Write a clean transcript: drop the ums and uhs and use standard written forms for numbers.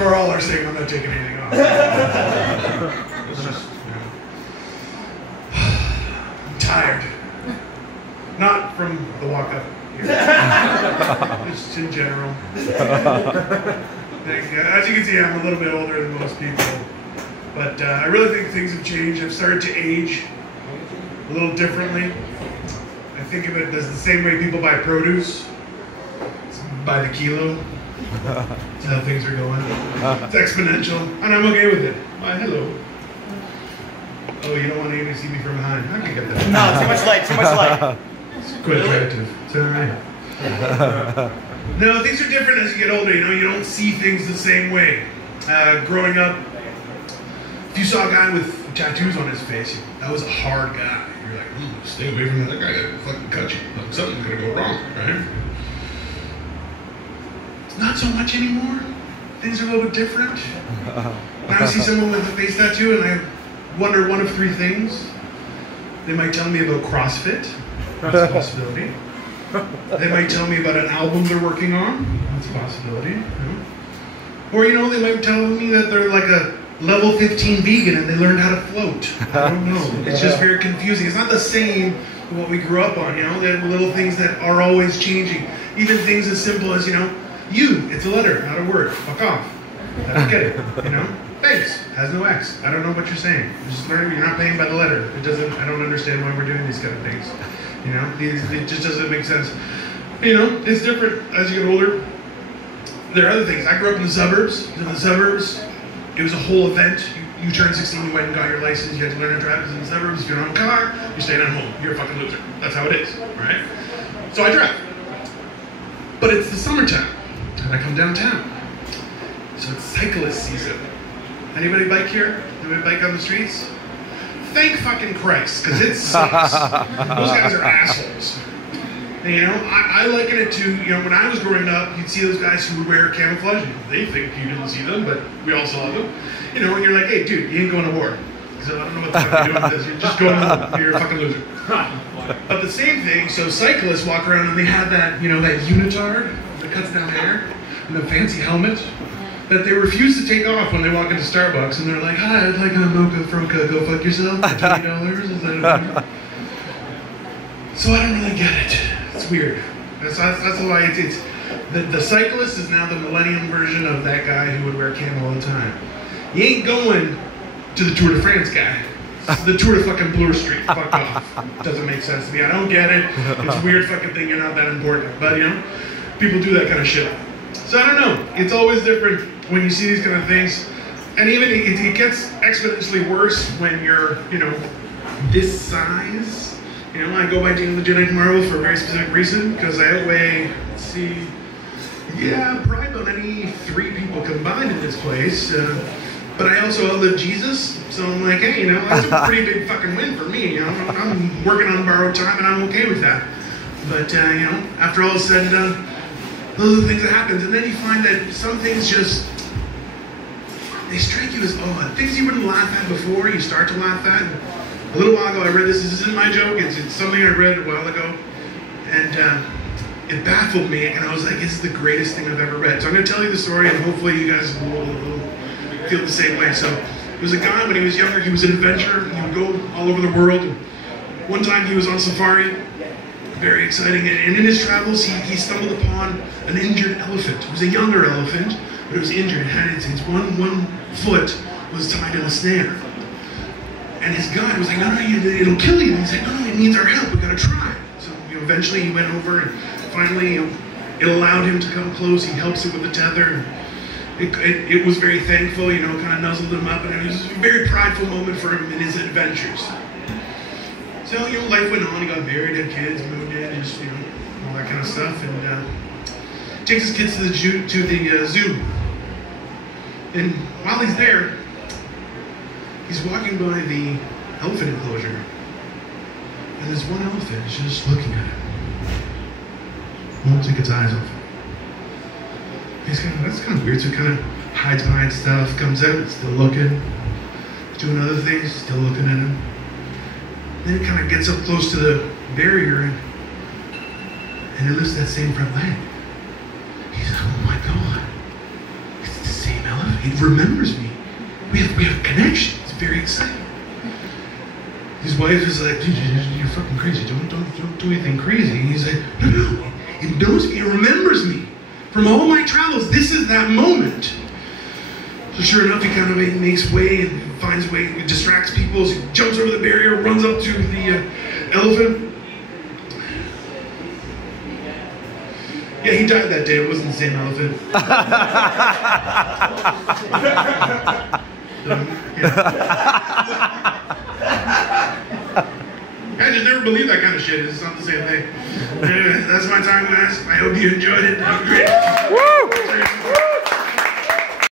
For all our sake, I'm not taking anything off. It's just, I'm tired. Not from the walk up here. Just in general. As you can see, I'm a little bit older than most people. But I really think things have changed. I've started to age a little differently. I think of it as the same way people buy produce. It's by the kilo. That's how things are going. It's exponential, and I'm okay with it. Why, hello. Oh, you don't want to even see me from behind? I can get that. No, too much light, too much light. It's quite attractive. It's all right. No, things are different as you get older. You know, you don't see things the same way. Growing up, if you saw a guy with tattoos on his face, that was a hard guy. You're like, stay away from that guy. Gonna fucking cut you. Like, something's gonna go wrong, right? Not so much anymore. Things are a little bit different. Now I see someone with a face tattoo and I wonder one of three things. They might tell me about CrossFit. That's a possibility. They might tell me about an album they're working on. That's a possibility. Or, you know, they might tell me that they're like a level 15 vegan and they learned how to float. I don't know. It's just very confusing. It's not the same to what we grew up on, you know? There are little things that are always changing. Even things as simple as, you know, it's a letter, not a word. Fuck off. I don't get it, you know? Thanks has no X. I don't know what you're saying. Just learn. You're not paying by the letter. It doesn't. I don't understand why we're doing these kind of things. You know, it just doesn't make sense. You know, it's different as you get older. There are other things. I grew up in the suburbs. In the suburbs, it was a whole event. You turned 16, you went and got your license. You had to learn to drive. Because in the suburbs, if you're on a car, you're staying at home. You're a fucking loser. That's how it is, right? So I drive. But it's the summertime, and I come downtown. So it's cyclist season. Anybody bike here? Anybody bike on the streets? Thank fucking Christ, because it sucks. Those guys are assholes. And, you know, I liken it to, you know, when I was growing up, you'd see those guys who would wear camouflage. They think you didn't see them, but we all saw them. You know, and you're like, hey, dude, you ain't going to war. So I don't know what the fuck you're doing with this. You're just going to war. You're a fucking loser. But the same thing, so cyclists walk around and they have that, you know, that unitard that cuts down hair and a fancy helmet that they refuse to take off when they walk into Starbucks, and they're like, hi, I'd like a mocha froca, go fuck yourself for $20. Is that okay? So I don't really get it. It's weird. That's why it's the cyclist is now the millennium version of that guy who would wear camo all the time. You ain't going to the Tour de France guy. It's the Tour de fucking Bloor Street. Fuck off. Doesn't make sense to me. I don't get it. It's a weird fucking thing. You're not that important. But, you know, people do that kind of shit. So I don't know. It's always different when you see these kind of things. And even it gets exponentially worse when you're, you know, this size. You know, I go by Daniel the Jedi Marvel for a very specific reason, because I outweigh, let's see, yeah, probably about any 3 people combined in this place. But I also outlive Jesus, so I'm like, hey, you know, that's a pretty big fucking win for me. You know, I'm working on borrowed time, and I'm okay with that. But you know, after all is said and done, those are the things that happen. And then you find that some things just, they strike you as odd. Things you wouldn't laugh at before, you start to laugh at. A little while ago, I read this. This isn't my joke. It's something I read a while ago, and it baffled me. And I was like, "This is the greatest thing I've ever read." So I'm going to tell you the story, and hopefully you guys will feel the same way. So it was a guy when he was younger. He was an adventurer. He would go all over the world. And one time he was on safari. Very exciting. And in his travels, he stumbled upon an injured elephant. It was a younger elephant, but it was injured. It had its one foot was tied in a snare. And his guide was like, no, it'll kill you. And he's like, no, it needs our help. We gotta try. So you know, eventually he went over, and finally it allowed him to come close. He helps it with the tether. It was very thankful, you know, kind of nuzzled him up, and it was a very prideful moment for him in his adventures. So, you know, life went on. He got married, had kids, moved in, just, you know, all that kind of stuff, and takes his kids to the zoo. And while he's there, he's walking by the elephant enclosure, and there's one elephant just looking at him. Won't take its eyes off him. That's kind of weird. So he kind of hides behind stuff, comes out, still looking, doing other things, still looking at him. Then he kind of gets up close to the barrier, and he lifts that same front leg. He's like, oh my God, it's the same elephant. he remembers me. We have a connection. It's very exciting. His wife is like, dude, you're fucking crazy. Don't do anything crazy. And he's like, no. It knows me. It remembers me from all my travels. This is that moment. So sure enough, he kind of makes way and finds way, distracts people. So he jumps over the barrier, runs up to the elephant. Yeah, he died that day. It wasn't the same elephant. I just never believe that kind of shit. It's not the same thing. That's my time, guys. I hope you enjoyed it. Have a great